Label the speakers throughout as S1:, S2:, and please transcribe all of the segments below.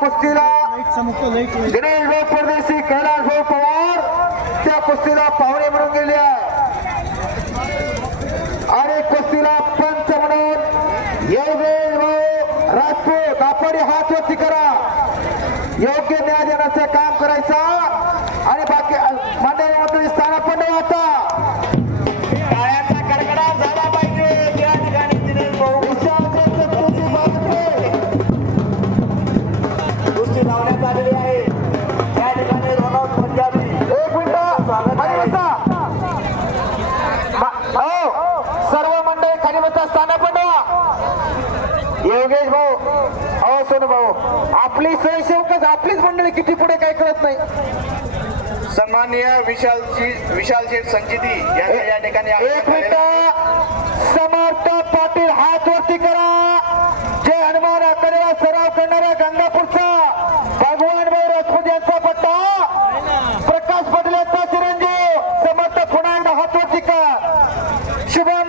S1: कुस्तीला गणेश भाऊ परदेशी कैलास भाऊ पवार. त्या कुस्तीला पाहुणे म्हणून गेले आहे. आणि कुस्तीला पंच म्हणून योगेश भाऊ राजपूत. आपण हात वरती करा. योग्य न्याय देण्याचं काम करायचं. पण योगेश भाऊ हो सोनू भाऊ आपली स्वयंसेवकच आपलीच मंडळी किती पुढे काय कळत नाही?
S2: सन्माननीय विशालजी विशाल शेठ संचिती या ठिकाणी
S1: एक मिनिट. समर्थ पाटील हात वरती करा. जे हनुमान आकडेला सराव करणारा गंगापूरचा. भगवान भाऊ राजपूत यांचा पट्टा. प्रकाश पाटील यांचा चिरंजीव. समर्थ पुन्हा एकदा हात वरती कर. शुभम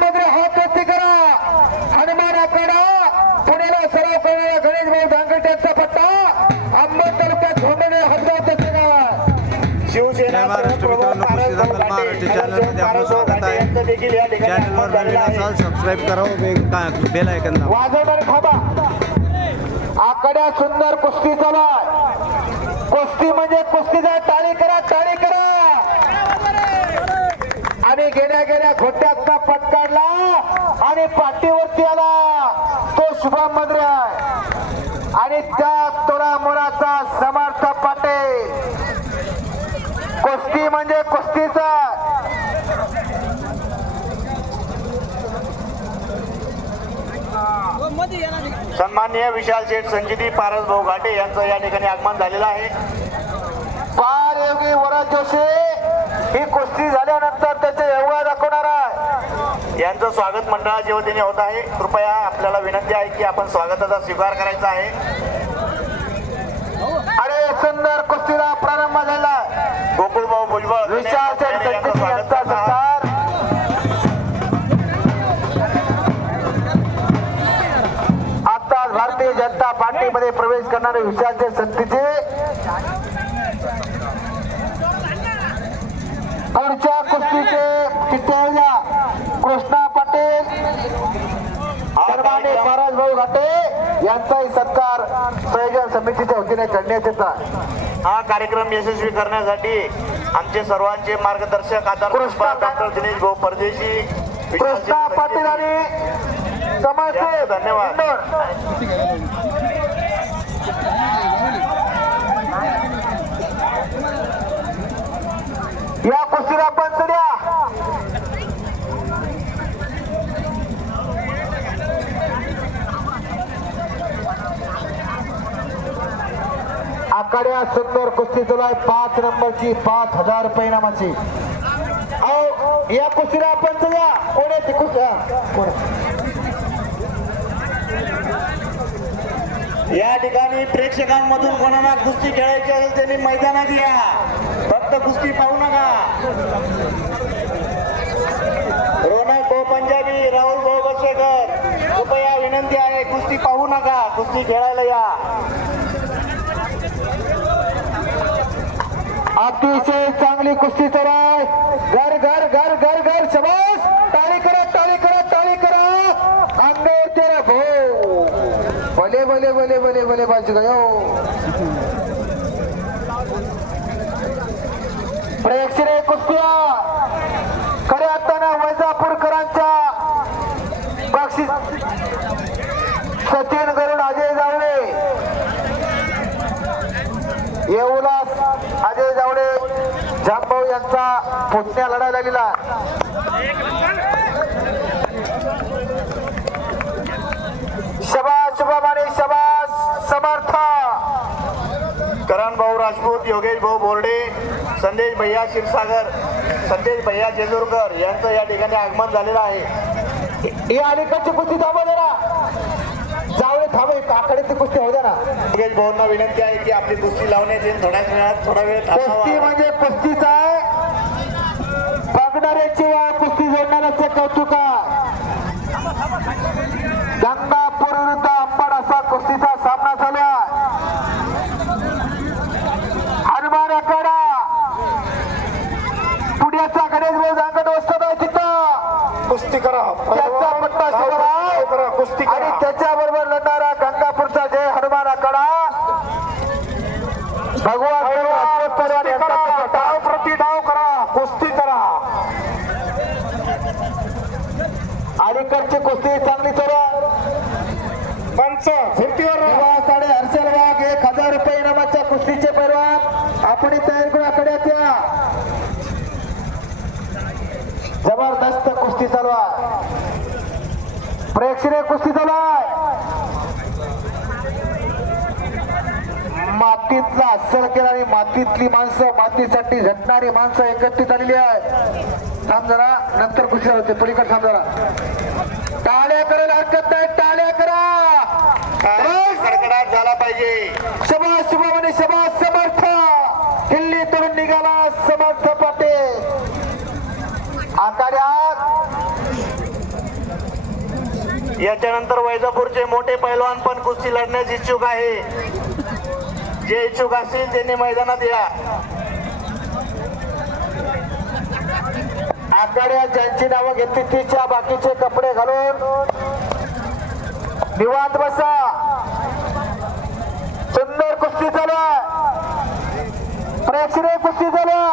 S3: जय महाराष्ट्र मित्रांनो, कुस्ती दंगल महाराष्ट्र चॅनलमध्ये आपलं स्वागत आहे. चॅनलवर नवीन असाल सबस्क्राईब करा बेल ऐकन दाबा.
S1: थांबा. आकड्या सुंदर कुस्ती चालू आहे कुस्ती म्हणजे कुस्तीचा टाळी करा टाळी करा. आणि गेल्या गेल्या घोट्याचा पटकाडला आणि पाठीवरती आला. तो शुभम मंद्रे आहे. आणि त्या तोरा मोराचा समर्थ पाटे कुस्ती म्हणजे कुस्तीचा.
S2: सन्माननीय विशाल शेठ संचिती पारस भाऊ घाटे यांचं या ठिकाणी आगमन झालेलं आहे.
S1: पार योगी वरद जोशी. ही कुस्ती झाल्यानंतर त्याचे एवढा दाखवणार आहे.
S2: यांचं स्वागत मंडळाच्या वतीने होत आहे. कृपया आपल्याला विनंती आहे की आपण स्वागताचा स्वीकार करायचा आहे.
S1: अरे सुंदर कुस्तीला प्रारंभ घाटे यांचाही सत्कार संयोजन समितीच्या वतीने करण्यात येत
S2: हा कार्यक्रम यशस्वी करण्यासाठी आमचे सर्वांचे मार्गदर्शक आधार डॉक्टर दिनेश भाऊ परदेशी
S1: कृष्णा पाटील. आणि समरसेठ
S2: धन्यवाद.
S1: इंदोर. या कुस्तीला पंच द्या आकड्या सुंदर कुस्ती तुला पाच नंबरची पाच हजार रुपये नामाची अहो या कुस्तीला आपण द्या कोण आहे कुस्ती? कोण
S2: या ठिकाणी प्रेक्षकांमधून कोणाला कुस्ती खेळायची असेल त्यांनी मैदानात या. फक्त कुस्ती पाहू नका. रोनक भाऊ पंजाबी राहुल भाऊ बसेकर कृपया विनंती आहे कुस्ती पाहू नका. कुस्ती खेळायला या.
S1: अतिशय चांगली कुस्ती तर आहे. घर घर घर घर घर शबास. टाळी करा टाळी करा टाळी करा. अंगावर तेरा भाऊ भले भले भले भले भले बाजू गयो. प्रेक्षणीय कुस्त्या. खऱ्या असताना वैजापूरकरांच्या बक्षीस. सचिन गरुड अजय जावळे. येऊला जामभाऊ यांचा पुतण्या लढायला लागलेला आहे. शबास शुभम आणि शबास समर्थ.
S2: करण भाऊ राजपूत योगेश भाऊ बोर्डे संदेश भैया क्षीरसागर संदेश भैया जेजूरकर यांचं या ठिकाणी आगमन झालेलं आहे.
S1: ही अलीकडची कुस्ती थांबव जरा. जावळे थांबे काकडे ती कुस्ती होऊ द्या ना.
S2: योगेश भाऊंना विनंती आहे की आपली कुस्ती लावण्याची थोड्याच वेळात थोडा वेळ
S1: कुस्ती म्हणजे कुस्तीचा बघणाऱ्याची वेळ कुस्ती जोडणाऱ्याचं कौतुका गंगापूर विरुद्ध अंबड असा कुस्तीचा सामना झाला हनुमान आखाडा.
S2: पुण्याचा गणेश भाऊ जांगड वस्तदा तिथं कुस्ती करा.
S1: त्याचा पत्ता आणि
S2: करा.
S1: त्याच्याबरोबर लढणारा गंगापूरचा जय हनुमान आकडा भगवान.
S2: डाव प्रति डाव करा. कुस्ती करा.
S1: अलीकडची कुस्ती चांगली
S2: पंच
S1: विवाह साडे हर्षल वाघ एक हजार रुपये इनामाच्या कुस्तीचे पैलवान. आपण तयार करून आकड्यात या. जबरदस्त कुस्ती चालू आहे प्रेक्षणीय कुस्ती चालू आहे मातीतला अस्सल केणारी मातीतली माणसं मातीसाठी झटणारी माणसं एकत्रित आलेली आहे थांब जरा नंतर कुस्ती होते. पलीकडे थांब जरा. टाळ्या करायला हरकत नाही टाळ्या करा.
S2: झाला पाहिजे
S1: शबास शुभमने शबास समर्थ किल्ली तोडून निघाला समर्थ पाटील आखाड्यात
S2: याच्यानंतर वैजापूरचे मोठे पैलवान पण कुस्ती लढण्यास इच्छुक आहे. जे इच्छुक असतील त्यांनी मैदानात या.
S1: आखाड्यात ज्यांची नावं घेतली तिच्या बाकीचे कपडे घालून निवांत बसा. सुंदर कुस्ती चालू प्रेक्षणीय कुस्ती चालू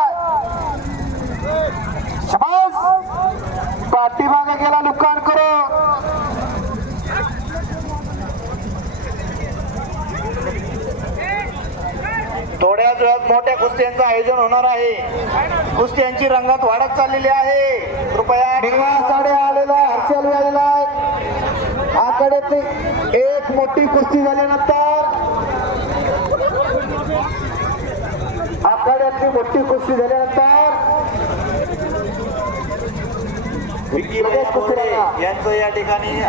S1: पाठीमागे गेला नुकसान करून
S2: वेळात मोठ्या कुस्त्यांचं आयोजन होणार आहे. कुस्त्यांची रंगात वाढत चाललेली आहे. कृपया
S1: साडे आलेला हर्षल आहे. आकड्यातली एक मोठी कुस्ती झाल्यानंतर आखाड्यातली मोठी कुस्ती झाल्यानंतर
S2: विकी यांचं या ठिकाणी